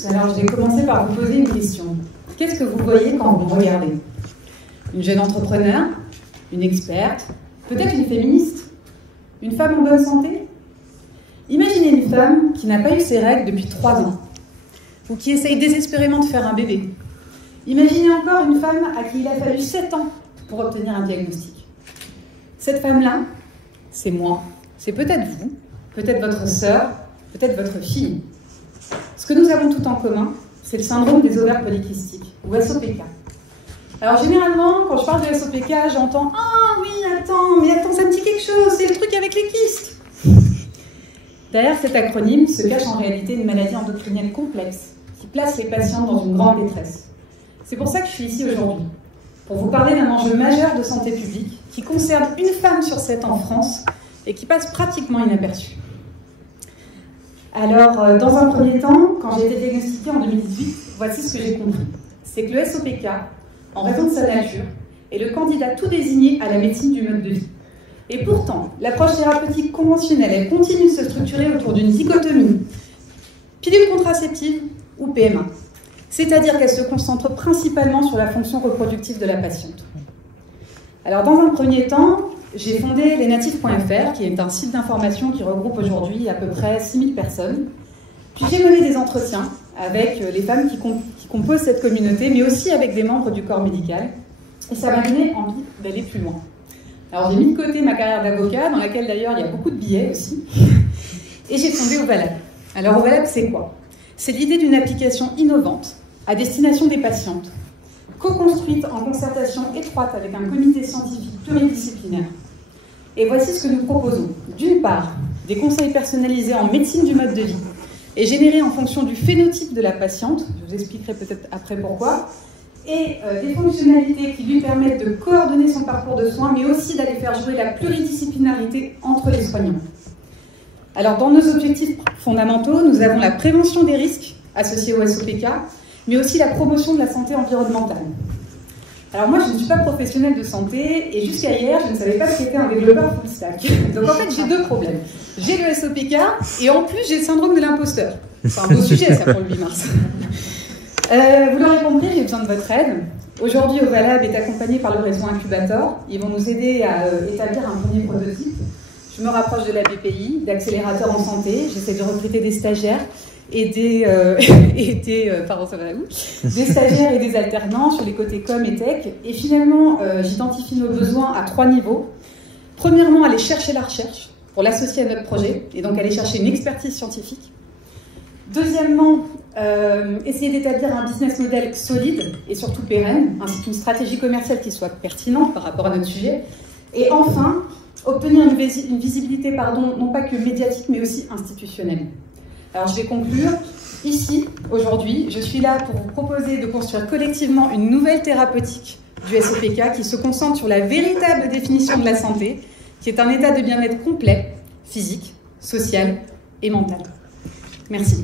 tous. Alors, je vais commencer par vous poser une question. Qu'est-ce que vous voyez quand vous me regardez? Une jeune entrepreneur? Une experte? Peut-être une féministe? Une femme en bonne santé? Imaginez une femme qui n'a pas eu ses règles depuis 3 ans, ou qui essaye désespérément de faire un bébé. Imaginez encore une femme à qui il a fallu 7 ans pour obtenir un diagnostic. Cette femme-là, c'est moi. C'est peut-être vous, peut-être votre sœur, peut-être votre fille. Ce que nous avons tout en commun, c'est le syndrome des ovaires polykystiques, ou SOPK. Alors généralement, quand je parle de SOPK, j'entends « Ah oui, attends, ça me dit quelque chose, c'est le truc avec les kystes !» Derrière cet acronyme se cache en réalité une maladie endocrinienne complexe qui place les patients dans une grande détresse. C'est pour ça que je suis ici aujourd'hui, pour vous parler d'un enjeu majeur de santé publique qui concerne une femme sur 7 en France et qui passe pratiquement inaperçu. Alors, dans un premier temps, quand j'ai été diagnostiquée en 2018, voici ce que j'ai compris. C'est que le SOPK, en raison de sa nature, est le candidat tout désigné à la médecine du mode de vie. Et pourtant, l'approche thérapeutique conventionnelle, elle continue de se structurer autour d'une dichotomie pilule contraceptive ou PMA. C'est-à-dire qu'elle se concentre principalement sur la fonction reproductive de la patiente. Alors, dans un premier temps, j'ai fondé lesnatifs.fr, qui est un site d'information qui regroupe aujourd'hui à peu près 6000 personnes. Puis j'ai mené des entretiens avec les femmes qui composent cette communauté, mais aussi avec des membres du corps médical. Et ça m'a donné envie d'aller plus loin. Alors j'ai mis de côté ma carrière d'avocat, dans laquelle d'ailleurs il y a beaucoup de billets aussi, et j'ai fondé Ovalab. Alors Ovalab, c'est quoi? C'est l'idée d'une application innovante à destination des patientes, co-construite en concertation étroite avec un comité scientifique pluridisciplinaire. Et voici ce que nous proposons. D'une part, des conseils personnalisés en médecine du mode de vie et générés en fonction du phénotype de la patiente, je vous expliquerai peut-être après pourquoi, et des fonctionnalités qui lui permettent de coordonner son parcours de soins, mais aussi d'aller faire jouer la pluridisciplinarité entre les soignants. Alors, dans nos objectifs fondamentaux, nous avons la prévention des risques associés au SOPK, mais aussi la promotion de la santé environnementale. Alors moi, je ne suis pas professionnelle de santé, et jusqu'à hier, je ne savais pas ce qu'était un développeur full stack. Donc en fait, j'ai 2 problèmes. J'ai le SOPK, et en plus, j'ai le syndrome de l'imposteur. C'est un beau sujet, ça, pour le 8 mars. Vous l'aurez compris, j'ai besoin de votre aide. Aujourd'hui, Ovalab est accompagné par le réseau Incubator. Ils vont nous aider à établir un premier prototype. Je me rapproche de la BPI, d'accélérateurs en santé. J'essaie de recruter des stagiaires et des stagiaires et des alternants sur les côtés com et tech. Et finalement, j'identifie nos besoins à 3 niveaux. Premièrement, aller chercher la recherche pour l'associer à notre projet et donc aller chercher une expertise scientifique. Deuxièmement, essayer d'établir un business model solide et surtout pérenne, ainsi qu'une stratégie commerciale qui soit pertinente par rapport à notre sujet. Et enfin, obtenir une visibilité, non pas que médiatique, mais aussi institutionnelle. Alors je vais conclure. Ici, aujourd'hui, je suis là pour vous proposer de construire collectivement une nouvelle thérapeutique du SOPK qui se concentre sur la véritable définition de la santé, qui est un état de bien-être complet, physique, social et mental. Merci.